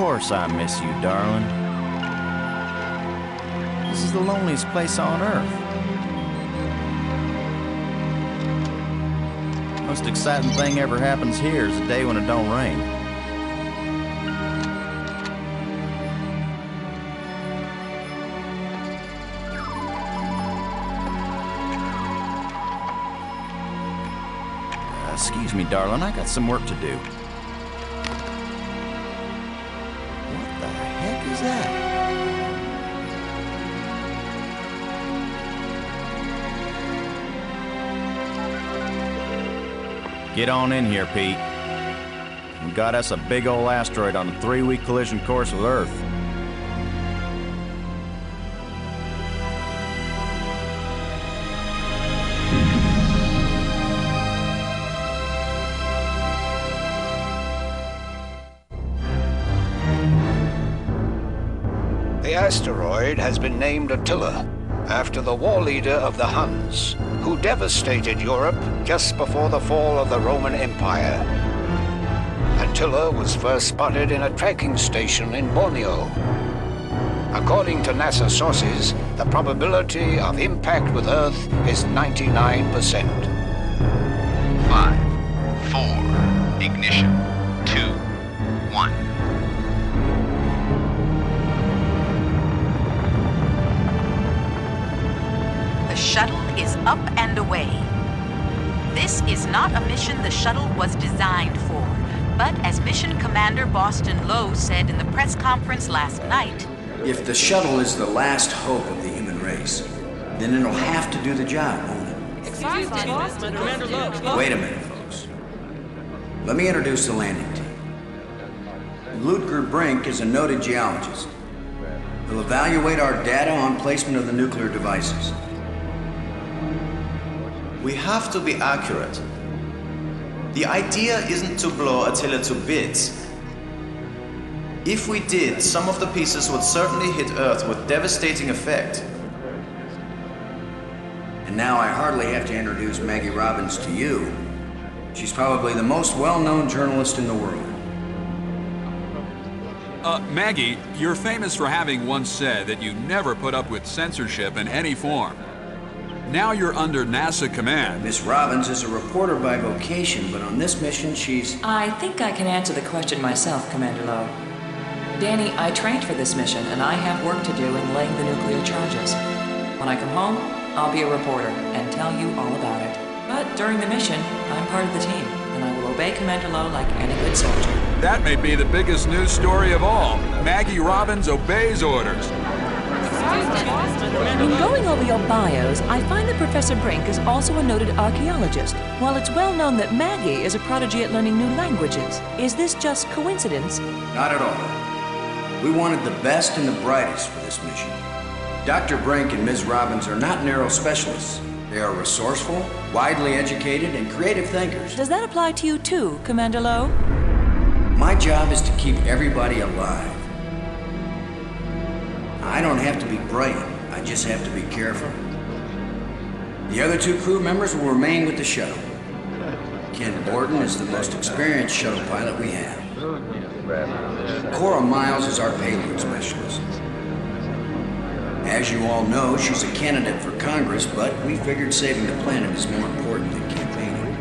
course I miss you, darling. This is the loneliest place on Earth. Most exciting thing ever happens here is the day when it don't rain. Excuse me, darling, I got some work to do. What the heck is that? Get on in here, Pete. We got us a big old asteroid on a 3-week collision course with Earth. The asteroid has been named Attila, after the war leader of the Huns, who devastated Europe just before the fall of the Roman Empire. Attila was first spotted in a tracking station in Borneo. According to NASA sources, the probability of impact with Earth is 99%. 5, 4, ignition, 2, 1. The shuttle is up and away. This is not a mission the shuttle was designed for, but as Mission Commander Boston Lowe said in the press conference last night, if the shuttle is the last hope of the human race, then it'll have to do the job, won't it? Wait a minute, folks. Let me introduce the landing team. Walkthru Brink is a noted geologist. He'll evaluate our data on placement of the nuclear devices. We have to be accurate. The idea isn't to blow Attila to bits. If we did, some of the pieces would certainly hit Earth with devastating effect. And now I hardly have to introduce Maggie Robbins to you. She's probably the most well-known journalist in the world. Maggie, you're famous for having once said that you never put up with censorship in any form. Now you're under NASA command. Miss Robbins is a reporter by vocation, but on this mission she's... I think I can answer the question myself, Commander Lowe. Danny, I trained for this mission, and I have work to do in laying the nuclear charges. When I come home, I'll be a reporter and tell you all about it. But during the mission, I'm part of the team, and I will obey Commander Lowe like any good soldier. That may be the biggest news story of all. Maggie Robbins obeys orders. In going over your bios, I find that Professor Brink is also a noted archaeologist, while it's well known that Maggie is a prodigy at learning new languages. Is this just coincidence? Not at all. We wanted the best and the brightest for this mission. Dr. Brink and Ms. Robbins are not narrow specialists. They are resourceful, widely educated, and creative thinkers. Does that apply to you too, Commander Lowe? My job is to keep everybody alive. I don't have to be bright, I just have to be careful. The other 2 crew members will remain with the shuttle. Ken Borden is the most experienced shuttle pilot we have. Cora Miles is our payload specialist. As you all know, she's a candidate for Congress, but we figured saving the planet is more important than campaigning.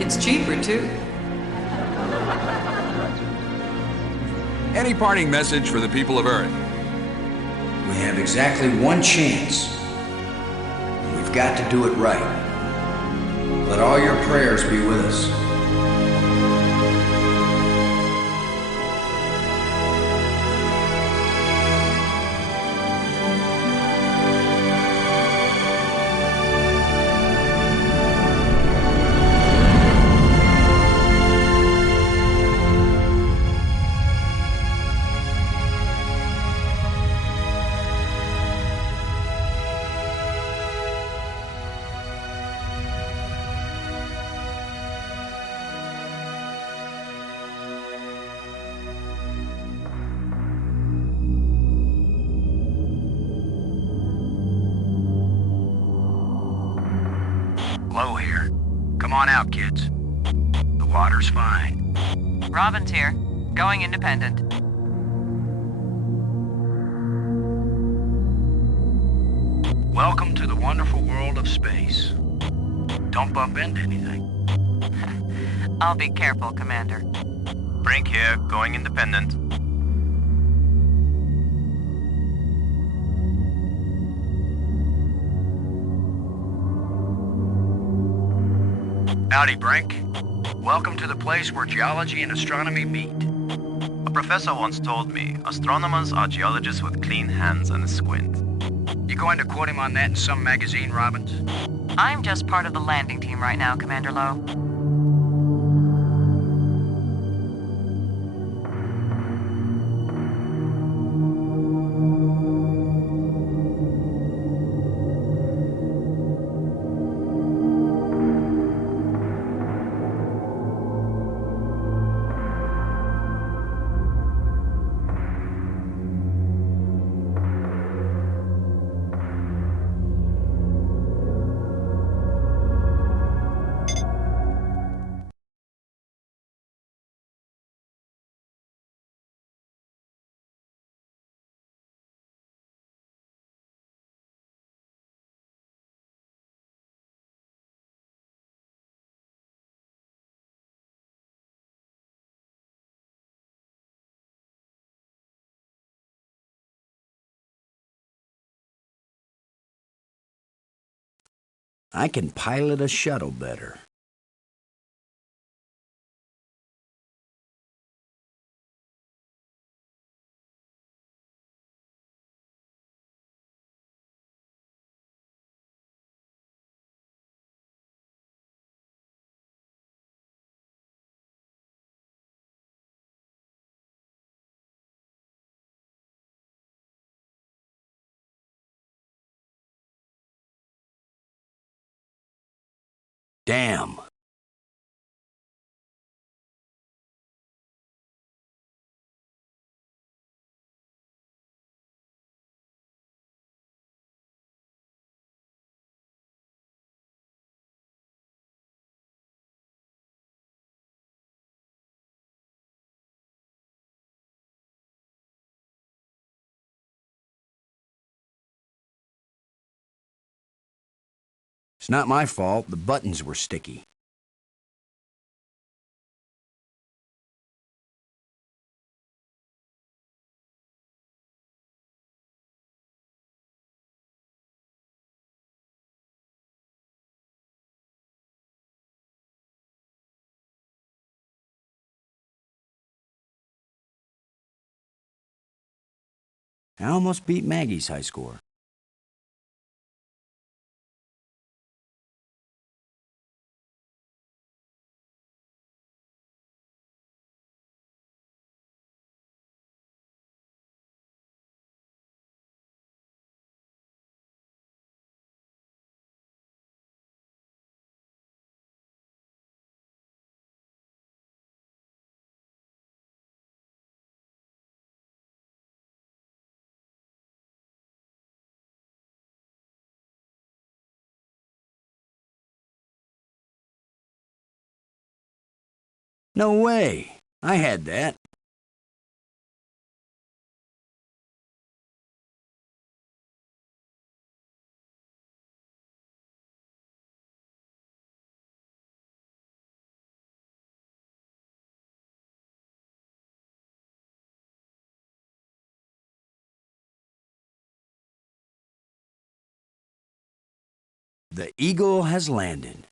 It's cheaper, too. Any parting message for the people of Earth? We have exactly one chance. And we've got to do it right. Let all your prayers be with us. Low here. Come on out, kids. The water's fine. Robbins here, going independent. Welcome to the wonderful world of space. Don't bump into anything. I'll be careful, Commander. Brink here, going independent. Howdy, Brink. Welcome to the place where geology and astronomy meet. A professor once told me, astronomers are geologists with clean hands and a squint. You going to quote him on that in some magazine, Robbins? I'm just part of the landing team right now, Commander Lowe. I can pilot a shuttle better. Damn. It's not my fault. The buttons were sticky. I almost beat Maggie's high score. No way. I had that. The Eagle has landed.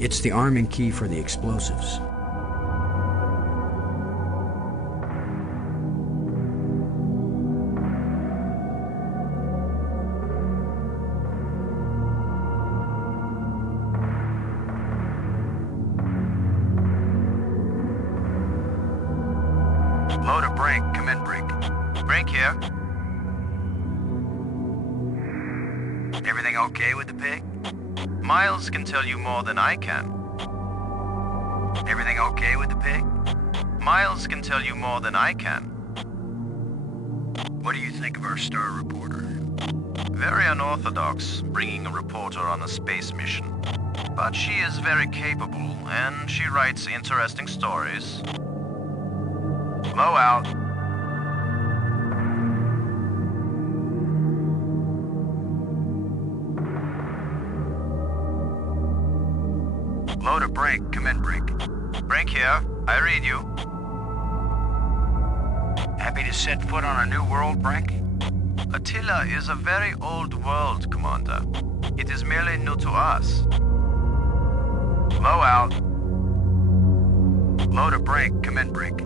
It's the arming key for the explosives. Loader, Brink. Come in, Brink. Brink here. Everything okay with the pig? Miles can tell you more than I can. Everything okay with the pig? Miles can tell you more than I can. What do you think of our star reporter? Very unorthodox, bringing a reporter on a space mission. But she is very capable, and she writes interesting stories. Low out. Loader, Brink. Come in, Brink. Brink here. I read you. Happy to set foot on a new world, Brink? Attila is a very old world, Commander. It is merely new to us. Low out. Loader, Brink. Come in, Brink.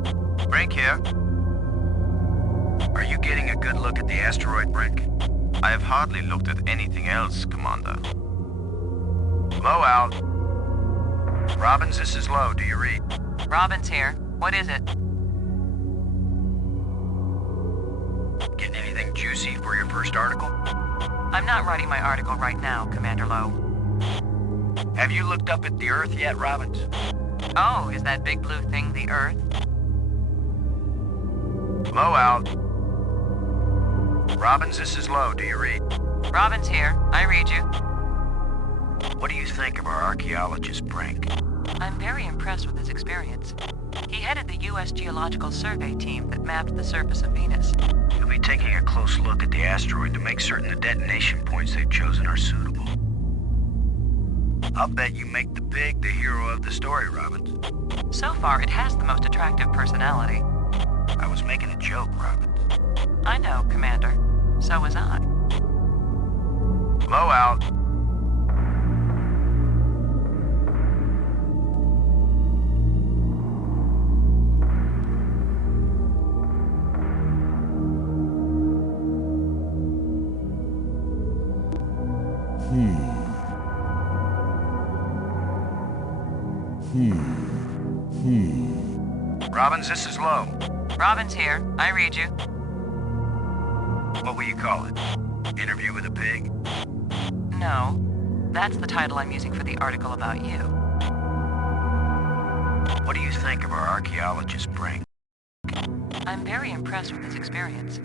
Brink here. Are you getting a good look at the asteroid, Brink? I have hardly looked at anything else, Commander. Low out. Robbins, this is Low. Do you read? Robbins here. What is it? Getting anything juicy for your first article? I'm not writing my article right now, Commander Lowe. Have you looked up at the Earth yet, Robbins? Oh, is that big blue thing the Earth? Low out. Robbins, this is Low. Do you read? Robbins here. I read you. What do you think of our archaeologist, Brink? I'm very impressed with his experience. He headed the U.S. Geological Survey team that mapped the surface of Venus. He'll be taking a close look at the asteroid to make certain the detonation points they've chosen are suitable. I'll bet you make the pig the hero of the story, Robbins. So far, it has the most attractive personality. I was making a joke, Robbins. I know, Commander. So was I. Low out. Robbins, this is Low. Robbins here. I read you. What will you call it? Interview with a pig? No. That's the title I'm using for the article about you. What do you think of our archaeologist, Brink? I'm very impressed with his experience.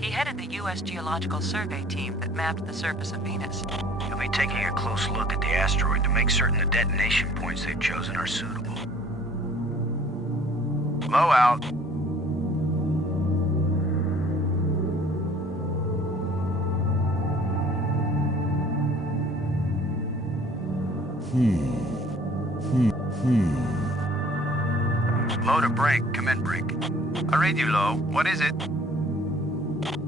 He headed the U.S. Geological Survey team that mapped the surface of Venus. He'll be taking a close look at the asteroid to make certain the detonation points they've chosen are suitable. Low out. Loader, Brink. Come in, Brink. I read you, Low. What is it?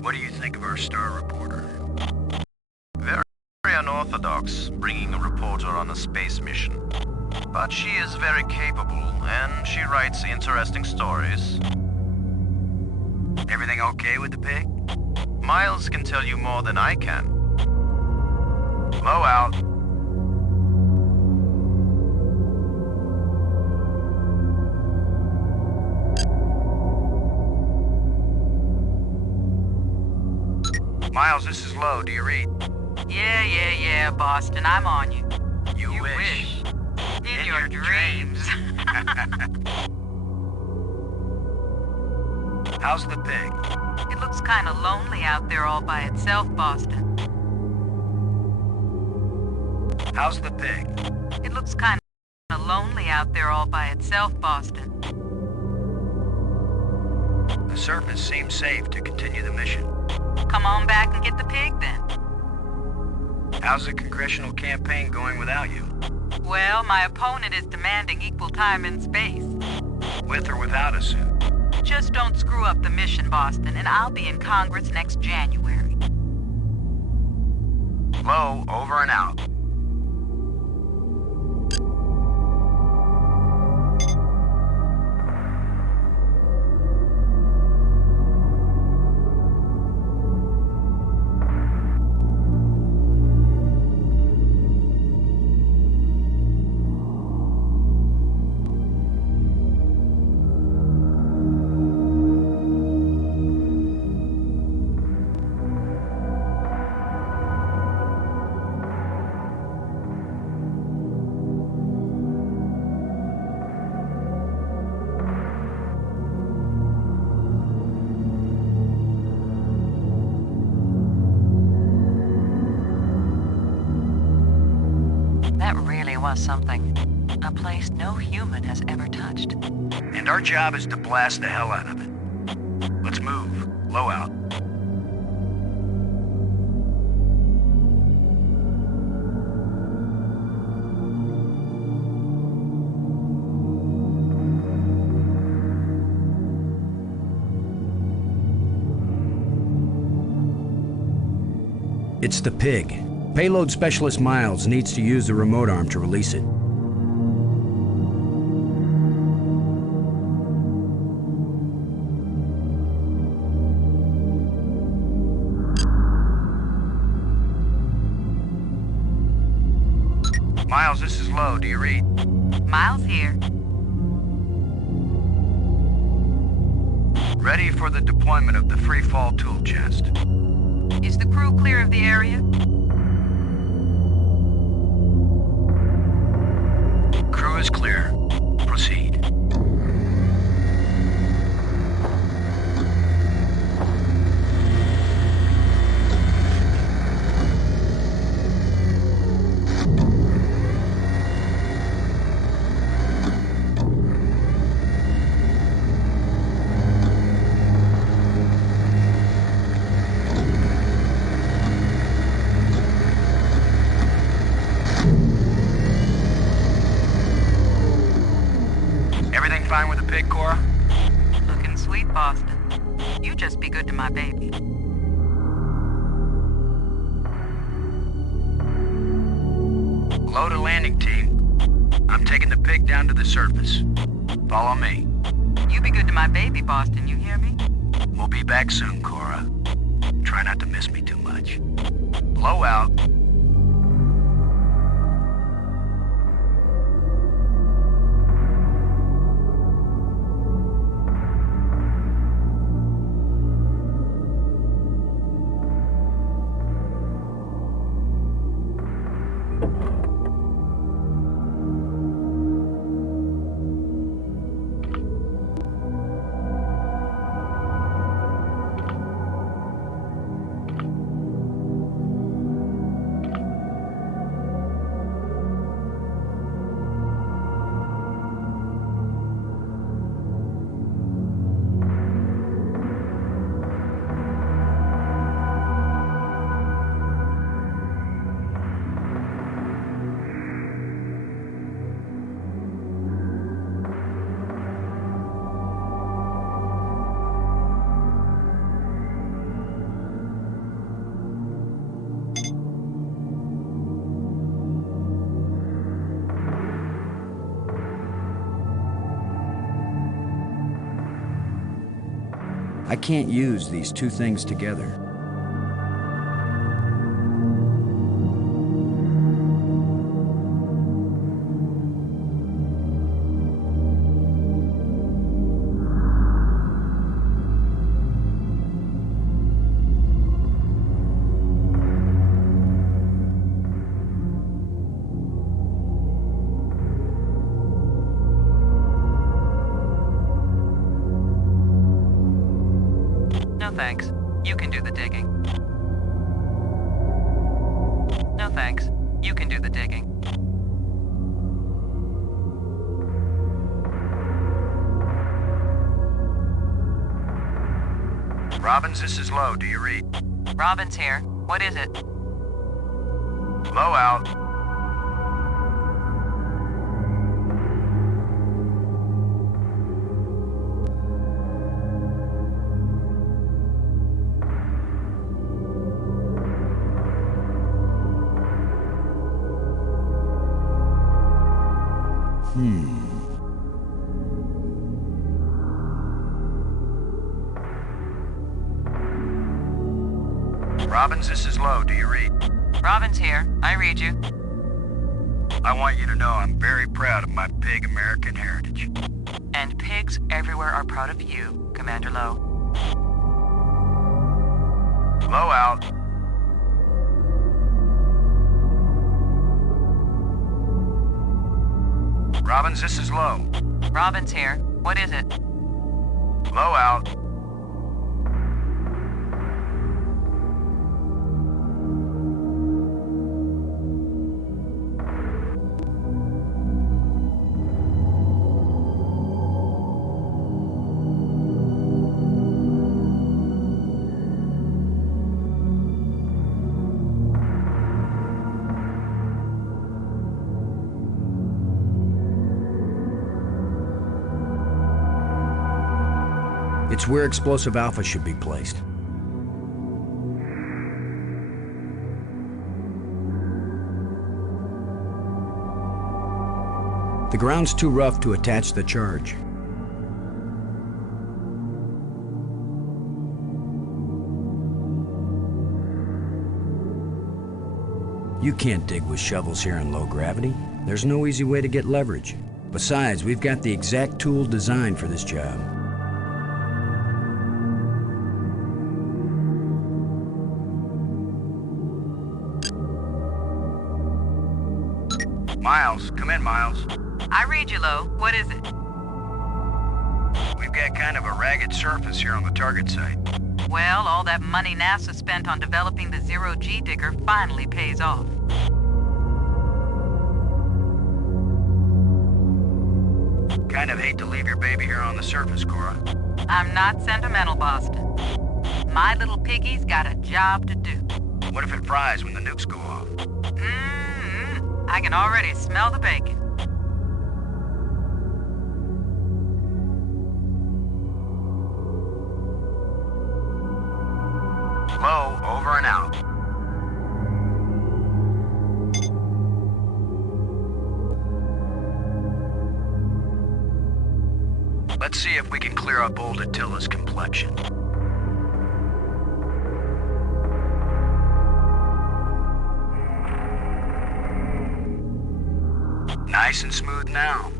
What do you think of our star reporter? Very unorthodox, bringing a reporter on a space mission. But she is very capable, and she writes interesting stories. Everything okay with the pig? Miles can tell you more than I can. Low out. Miles, this is Low. Do you read? Yeah, Boston. I'm on you. You wish. In your dreams. How's the pig? It looks kind of lonely out there all by itself, Boston. How's the pig? It looks kind of lonely out there all by itself, Boston. The surface seems safe to continue the mission. Come on back and get the pig, then. How's the congressional campaign going without you? Well, my opponent is demanding equal time in space. With or without a suit? Just don't screw up the mission, Boston, and I'll be in Congress next January. Low, over and out. was something. A place no human has ever touched. And our job is to blast the hell out of it. Let's move. Low out. It's the pig. Payload Specialist Miles needs to use the remote arm to release it. Miles, this is Low. Do you read? Miles here. Ready for the deployment of the free fall tool chest. Is the crew clear of the area? Crew is clear. Proceed. Everything fine with the pig, Cora? Looking sweet, Boston. You just be good to my baby. Low to landing, team. I'm taking the pig down to the surface. Follow me. You be good to my baby, Boston, you hear me? We'll be back soon, Cora. Try not to miss me too much. Low out. I can't use these two things together. No thanks. You can do the digging. No thanks. You can do the digging. Robbins, this is Low. Do you read? Robbins here. What is it? Low out. Robbins, this is Low. Do you read? Robbins here. I read you. I want you to know I'm very proud of my pig American heritage. And pigs everywhere are proud of you, Commander Low. Low out. Robbins, this is Low. Robbins here. What is it? Low out. It's where Explosive Alpha should be placed. The ground's too rough to attach the charge. You can't dig with shovels here in low gravity. There's no easy way to get leverage. Besides, we've got the exact tool designed for this job. Miles, come in, Miles. I read you, Lo. What is it? We've got kind of a ragged surface here on the target site. Well, all that money NASA spent on developing the zero-G digger finally pays off. Kind of hate to leave your baby here on the surface, Cora. I'm not sentimental, Boston. My little piggy's got a job to do. What if it fries when the nukes go off? I can already smell the bacon. Low, over and out. Let's see if we can clear up old Attila's complexion. Nice and smooth now.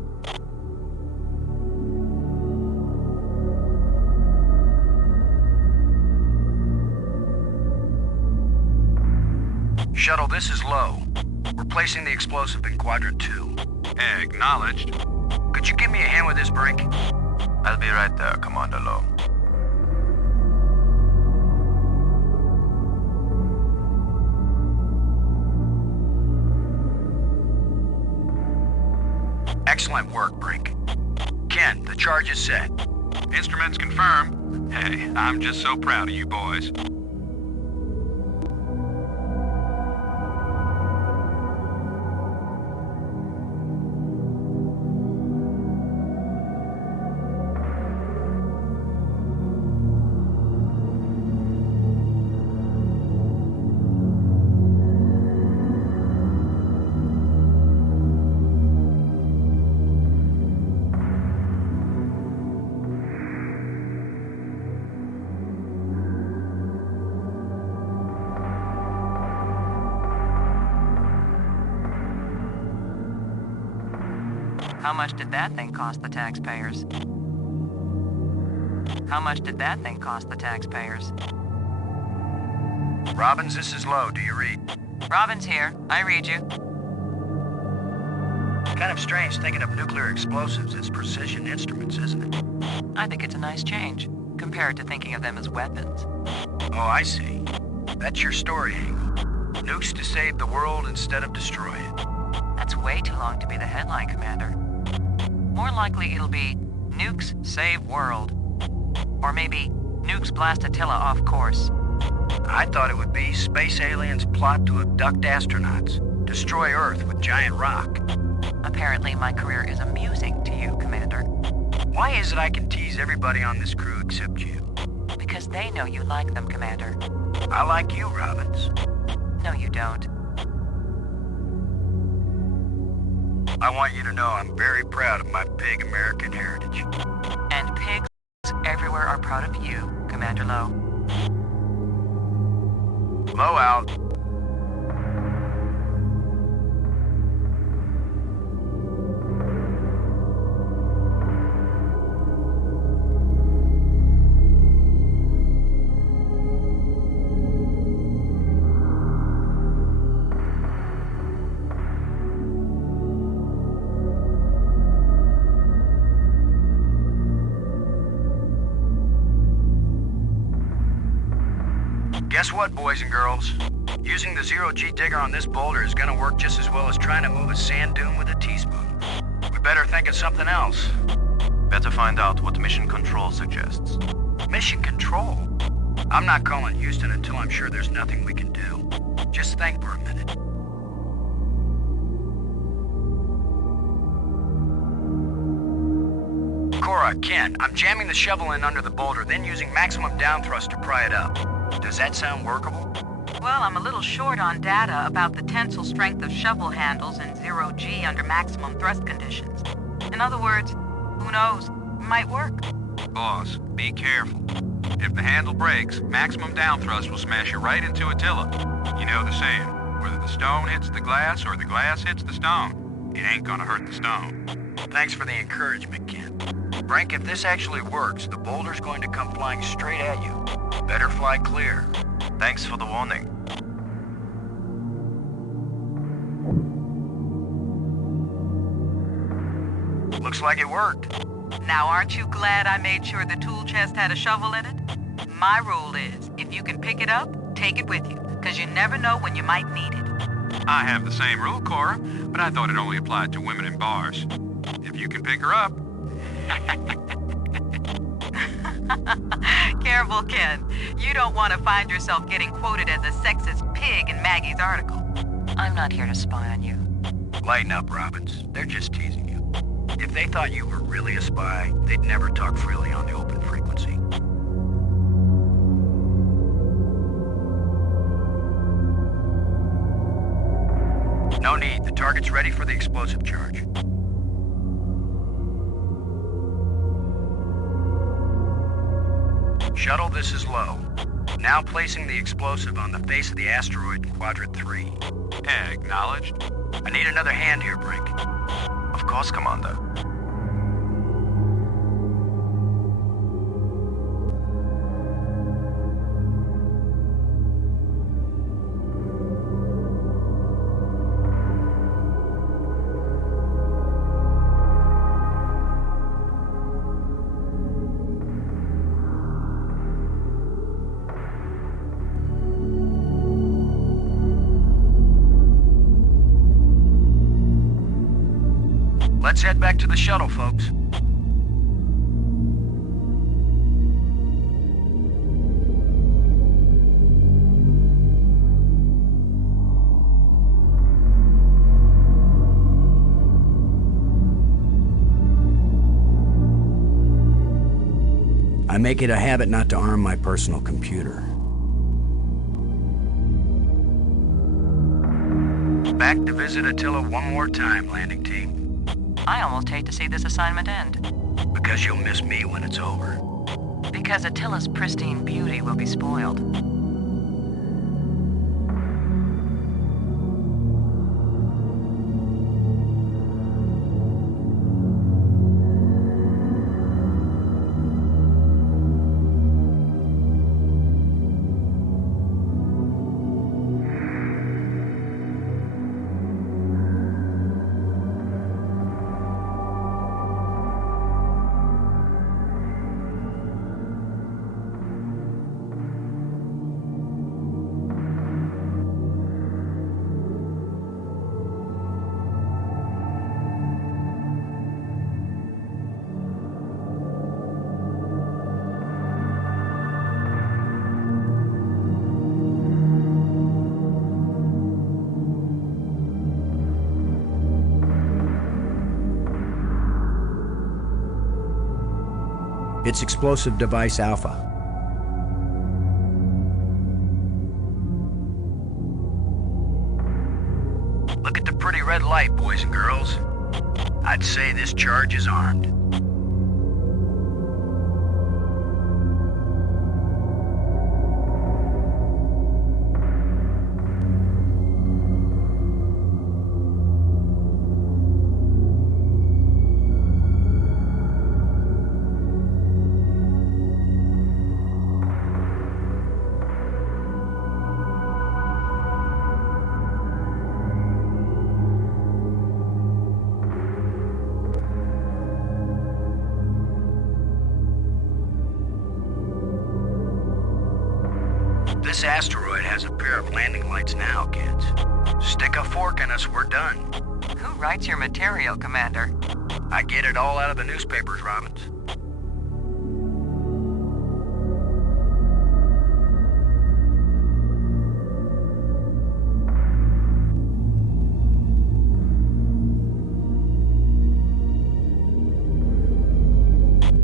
Shuttle, this is Low. We're placing the explosive in Quadrant 2. Acknowledged. Could you give me a hand with this, Brink? I'll be right there, Commander Low. Excellent work, Brink. Ken, the charge is set. Instruments confirmed. Hey, I'm just so proud of you boys. How much did that thing cost the taxpayers? How much did that thing cost the taxpayers? Robbins, this is Low. Do you read? Robin's here. I read you. Kind of strange thinking of nuclear explosives as precision instruments, isn't it? I think it's a nice change, compared to thinking of them as weapons. Oh, I see. That's your story angle. Nukes to save the world instead of destroy it. That's way too long to be the headline, Commander. More likely it'll be Nukes Save World. Or maybe Nukes Blast Attila off course. I thought it would be space aliens plot to abduct astronauts, destroy Earth with giant rock. Apparently my career is amusing to you, Commander. Why is it I can tease everybody on this crew except you? Because they know you like them, Commander. I like you, Robbins. No, you don't. I want you to know I'm very proud of my big American heritage. And pigs everywhere are proud of you, Commander Low. Low out. Guess what, boys and girls? Using the zero-G digger on this boulder is gonna work just as well as trying to move a sand dune with a teaspoon. We better think of something else. Better find out what Mission Control suggests. Mission Control? I'm not calling Houston until I'm sure there's nothing we can do. Just think for a minute. Cora, Ken, I'm jamming the shovel in under the boulder, then using maximum down thrust to pry it up. Does that sound workable? Well, I'm a little short on data about the tensile strength of shovel handles in 0G under maximum thrust conditions. In other words, who knows? Might work. Boss, be careful. If the handle breaks, maximum down thrust will smash you right into Attila. You know the saying, whether the stone hits the glass or the glass hits the stone, it ain't gonna hurt the stone. Thanks for the encouragement, Ken. Brink, if this actually works, the boulder's going to come flying straight at you. Better fly clear. Thanks for the warning. Looks like it worked. Now, aren't you glad I made sure the tool chest had a shovel in it? My rule is, if you can pick it up, take it with you, because you never know when you might need it. I have the same rule, Cora, but I thought it only applied to women in bars. If you can pick her up. Careful, Ken. You don't want to find yourself getting quoted as a sexist pig in Maggie's article. I'm not here to spy on you. Lighten up, Robbins. They're just teasing you. If they thought you were really a spy, they'd never talk freely on the open frequency. No need. The target's ready for the explosive charge. Shuttle, this is low. Now placing the explosive on the face of the asteroid in Quadrant 3. Acknowledged. I need another hand here, Brink. Of course, Commander. Let's head back to the shuttle, folks. I make it a habit not to arm my personal computer. Back to visit Attila one more time, landing team. I almost hate to see this assignment end. Because you'll miss me when it's over. Because Attila's pristine beauty will be spoiled. It's explosive device Alpha. Look at the pretty red light, boys and girls. I'd say this charge is armed. This asteroid has a pair of landing lights now, kids. Stick a fork in us, we're done. Who writes your material, Commander? I get it all out of the newspapers, Robbins.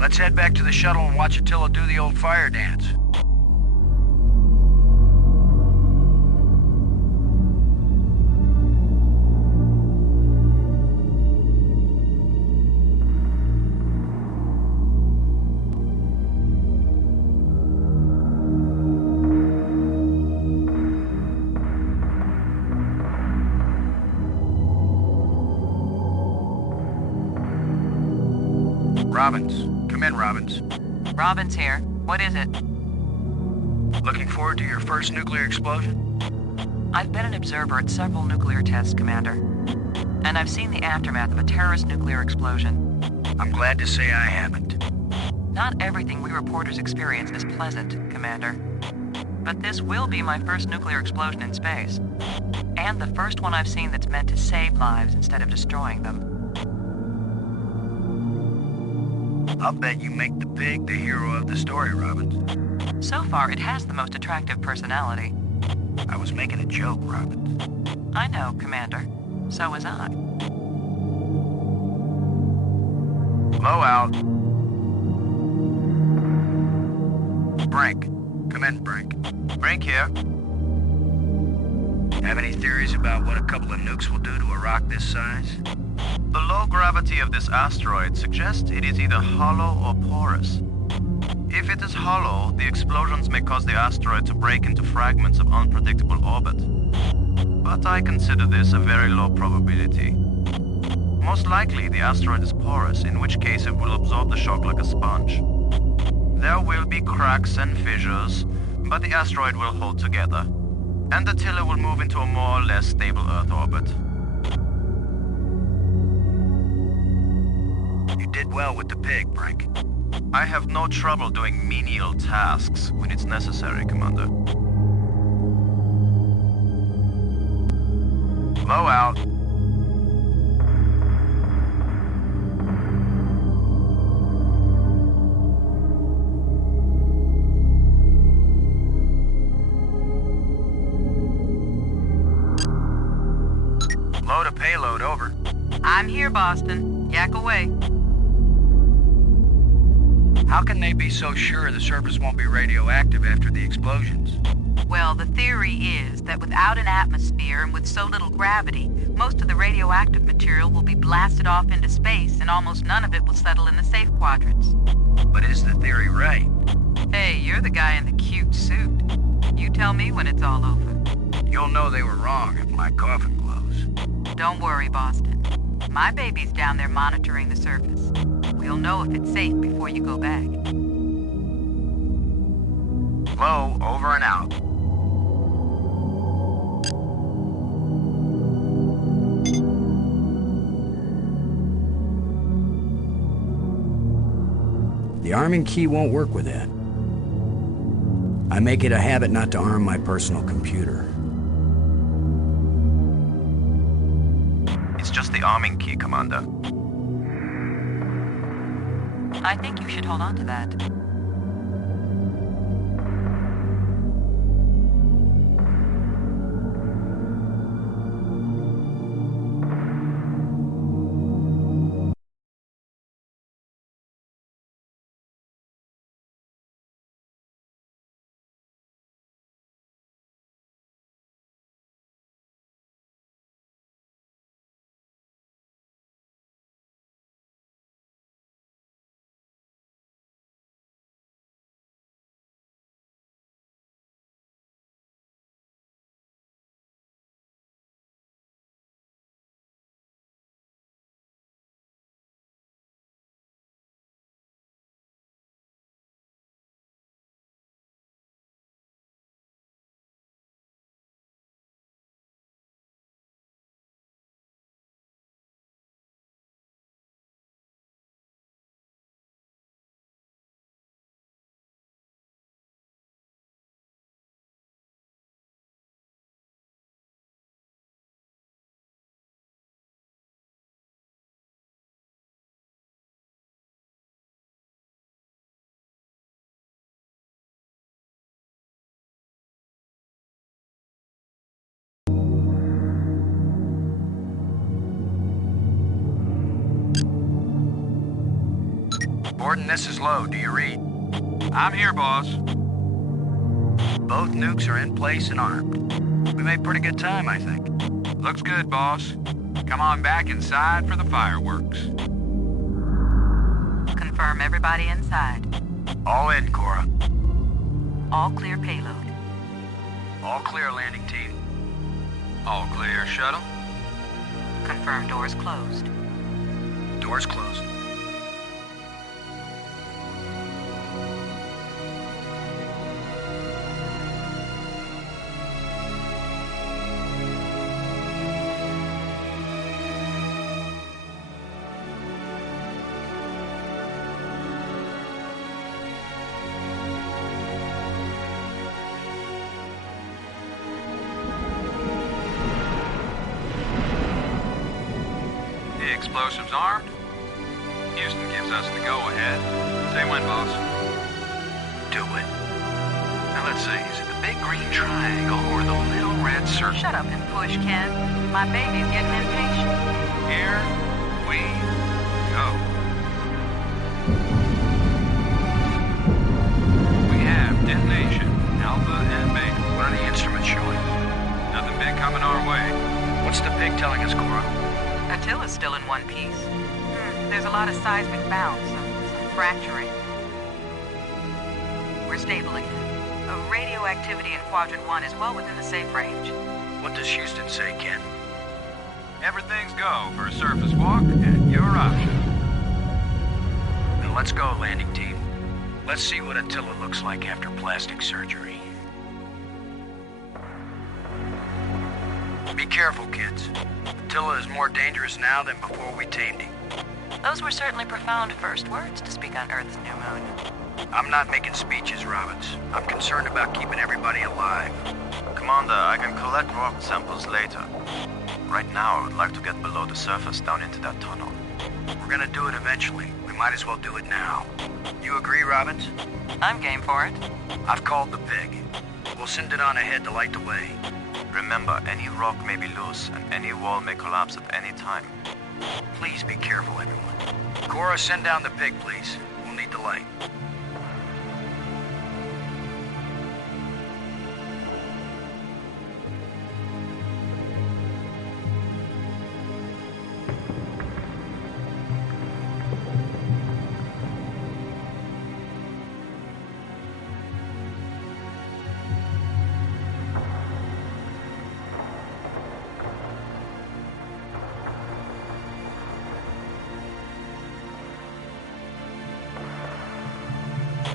Let's head back to the shuttle and watch Attila do the old fire dance. Robbins. Come in, Robbins. Robin's here. What is it? Looking forward to your first nuclear explosion? I've been an observer at several nuclear tests, Commander. And I've seen the aftermath of a terrorist nuclear explosion. I'm glad to say I haven't. Not everything we reporters experience is pleasant, Commander. But this will be my first nuclear explosion in space. And the first one I've seen that's meant to save lives instead of destroying them. I'll bet you make the pig the hero of the story, Robbins. So far, it has the most attractive personality. I was making a joke, Robbins. I know, Commander. So was I. Low out. Brink. Come in, Brink. Brink here. Have any theories about what a couple of nukes will do to a rock this size? The low gravity of this asteroid suggests it is either hollow or porous. If it is hollow, the explosions may cause the asteroid to break into fragments of unpredictable orbit. But I consider this a very low probability. Most likely, the asteroid is porous, in which case it will absorb the shock like a sponge. There will be cracks and fissures, but the asteroid will hold together, and Attila will move into a more or less stable Earth orbit. You did well with the pig, Brink. I have no trouble doing menial tasks when it's necessary, Commander. Low out. Load a payload, over. I'm here, Boston. Yak away. How can they be so sure the surface won't be radioactive after the explosions? Well, the theory is that without an atmosphere and with so little gravity, most of the radioactive material will be blasted off into space and almost none of it will settle in the safe quadrants. But is the theory right? Hey, you're the guy in the cute suit. You tell me when it's all over. You'll know they were wrong if my coffin glows. Don't worry, Boston. My baby's down there monitoring the surface. We'll know if it's safe before you go back. Low, over and out. The arming key won't work with that. I make it a habit not to arm my personal computer. It's just the arming key, Commander. I think you should hold on to that. Borden, this is Lowe. Do you read? I'm here, boss. Both nukes are in place and armed. We made pretty good time, I think. Looks good, boss. Come on back inside for the fireworks. Confirm everybody inside. All in, Cora. All clear payload. All clear, landing team. All clear, shuttle. Confirm doors closed. Doors closed. Explosives armed. Houston gives us the go-ahead. Say when, boss. Do it. Now let's see, is it the big green triangle or the little red circle? Shut up and push, Ken. My baby's getting impatient. Here we go. We have detonation, Alpha and Beta. What are the instruments showing? Nothing big coming our way. What's the pig telling us, Cora? Attila's still in one piece. There's a lot of seismic bounce, some fracturing. We're stable again. Radioactivity in Quadrant 1 is well within the safe range. What does Houston say, Ken? Everything's go for a surface walk at your option. Then let's go, landing team. Let's see what Attila looks like after plastic surgery. Be careful, kids. Attila is more dangerous now than before we tamed him. Those were certainly profound first words to speak on Earth's new moon. I'm not making speeches, Robbins. I'm concerned about keeping everybody alive. Commander, I can collect rock samples later. Right now, I would like to get below the surface down into that tunnel. We're gonna do it eventually. We might as well do it now. You agree, Robbins? I'm game for it. I've called the pig. We'll send it on ahead to light the way. Remember, any rock may be loose, and any wall may collapse at any time. Please be careful, everyone. Cora, send down the pig, please. We'll need the light.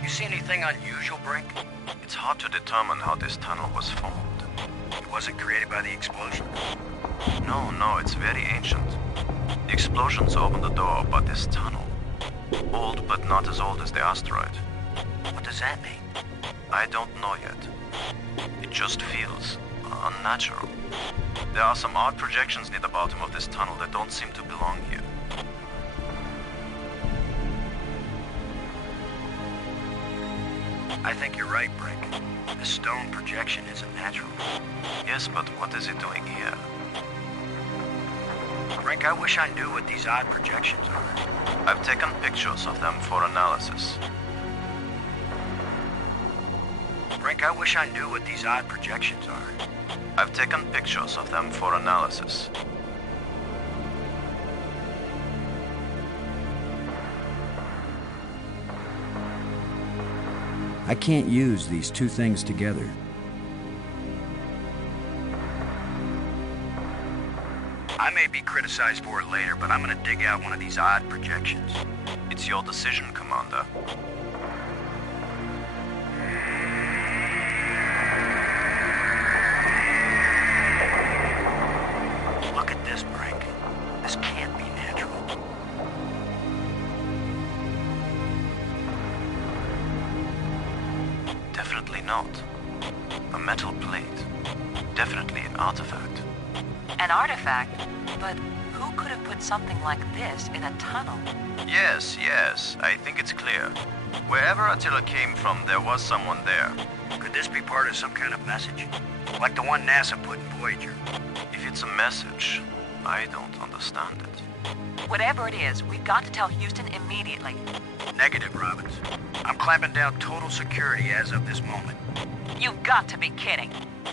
See anything unusual, Brink? It's hard to determine how this tunnel was formed. It wasn't created by the explosion? No, it's very ancient. The explosions opened the door, but this tunnel... Old, but not as old as the asteroid. What does that mean? I don't know yet. It just feels unnatural. There are some odd projections near the bottom of this tunnel that don't seem to belong here. I think you're right, Brink. The stone projection isn't natural. Yes, but what is it doing here? Brink, I wish I knew what these odd projections are. I've taken pictures of them for analysis. Brink, I wish I knew what these odd projections are. I've taken pictures of them for analysis. I can't use these two things together. I may be criticized for it later, but I'm gonna dig out one of these odd projections. It's your decision, Commander. Look at this, Brink. This can't be natural. Definitely not. A metal plate. Definitely an artifact. An artifact? But who could have put something like this in a tunnel? Yes, I think it's clear. Wherever Attila came from, there was someone there. Could this be part of some kind of message? Like the one NASA put in Voyager? If it's a message, I don't understand it. Whatever it is, we've got to tell Houston immediately. Negative, Robbins. I'm clamping down total security as of this moment. You've got to be kidding.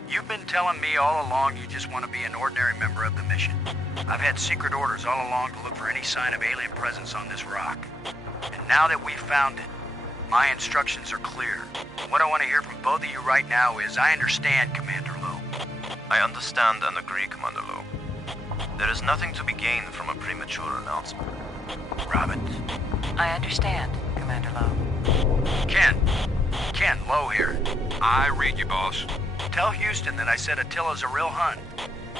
You've been telling me all along you just want to be an ordinary member of the mission. I've had secret orders all along to look for any sign of alien presence on this rock. And now that we've found it, my instructions are clear. What I want to hear from both of you right now is, I understand, Commander Lowe. I understand and agree, Commander Lowe. There is nothing to be gained from a premature announcement. Robbins. I understand, Commander Lowe. Ken, Lowe here. I read you, boss. Tell Houston that I said Attila's a real Hun.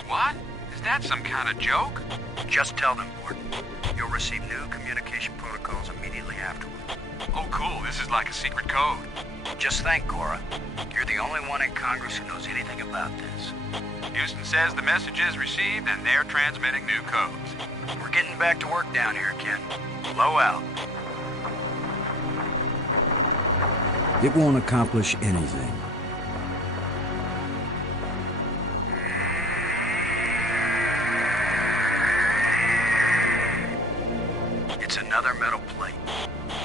What? Is that some kind of joke? Just tell them, Gordon. You'll receive new communication protocols immediately afterward. Oh, cool. This is like a secret code. Just thank Cora. You're the only one in Congress who knows anything about this. Houston says the message is received and they're transmitting new codes. We're getting back to work down here, Ken. Lowe out. It won't accomplish anything. It's another metal plate.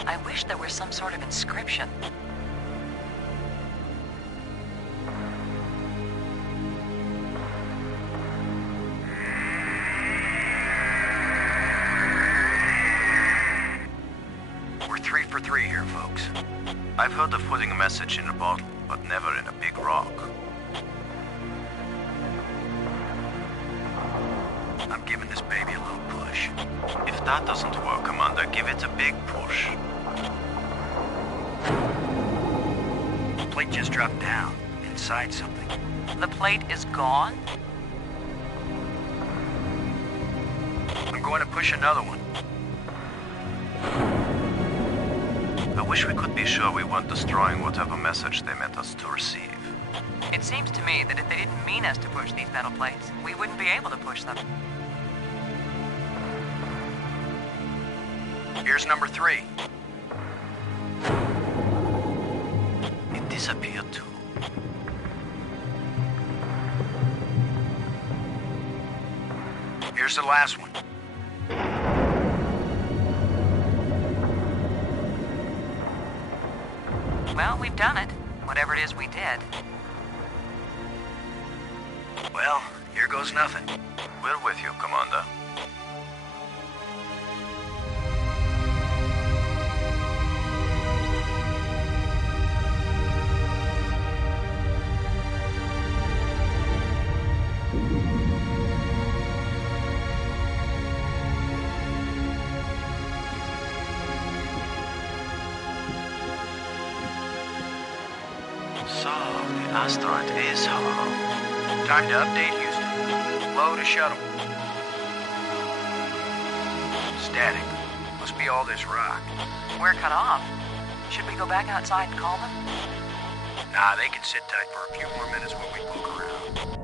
I wish there were some sort of inscription. We're 3 for 3 here, folks. I've heard of putting a message in a bottle, but never in a big rock. I'm giving this baby a little push. If that doesn't work, Commander, give it a big push. The plate just dropped down, inside something. The plate is gone? I'm going to push another one. I wish we could be sure we weren't destroying whatever message they meant us to receive. It seems to me that if they didn't mean us to push these metal plates, we wouldn't be able to push them. Here's number 3. It disappeared too. Here's the last one. Well, we've done it. Whatever it is we did. Well, here goes nothing. We're with you, Commander. So, the asteroid is hollow. Time to update Houston. Low to shuttle. Static. Must be all this rock. We're cut off. Should we go back outside and call them? Nah, they can sit tight for a few more minutes while we poke around.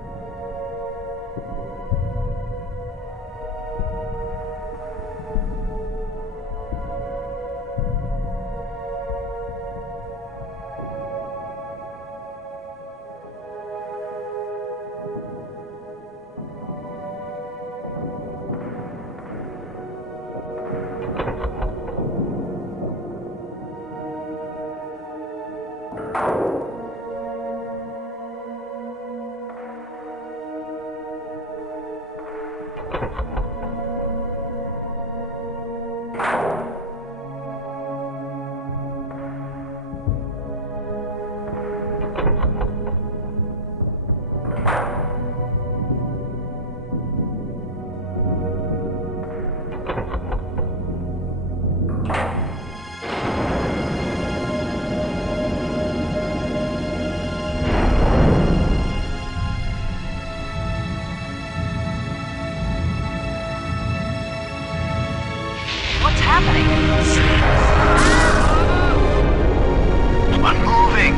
What's happening? Unmoving!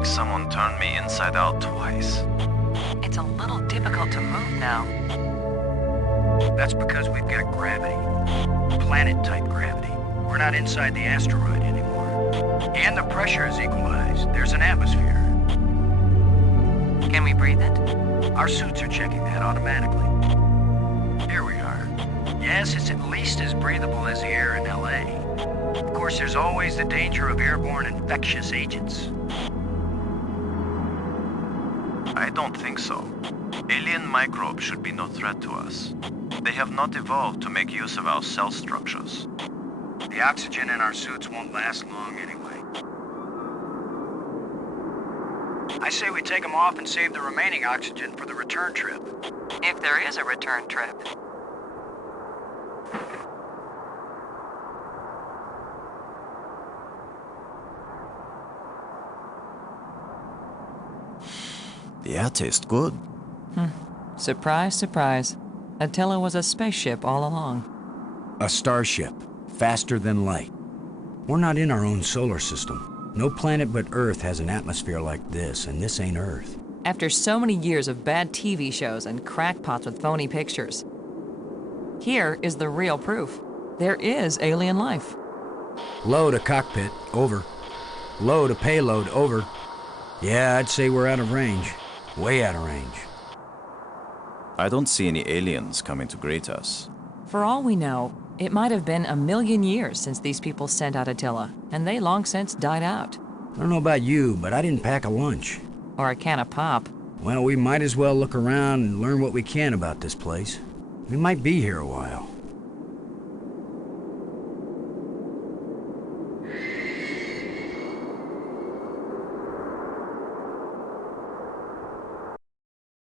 like someone turned me inside out twice. It's a little difficult to move now. That's because we've got gravity. Planet-type gravity. We're not inside the asteroid anymore. And the pressure is equalized. There's an atmosphere. Can we breathe it? Our suits are checking that automatically. Here we are. Yes, it's at least as breathable as the air in LA. Of course, there's always the danger of airborne infectious agents. I don't think so. Alien microbes should be no threat to us. They have not evolved to make use of our cell structures. The oxygen in our suits won't last long anyway. I say we take them off and save the remaining oxygen for the return trip. If there is a return trip. The air tastes good. Surprise, surprise. Attila was a spaceship all along. A starship, faster than light. We're not in our own solar system. No planet but Earth has an atmosphere like this, and this ain't Earth. After so many years of bad TV shows and crackpots with phony pictures, here is the real proof. There is alien life. Load a cockpit, over. Load a payload, over. Yeah, I'd say we're out of range. Way out of range. I don't see any aliens coming to greet us. For all we know, it might have been 1,000,000 years since these people sent out Attila, and they long since died out. I don't know about you, but I didn't pack a lunch. Or a can of pop. Well, we might as well look around and learn what we can about this place. We might be here a while.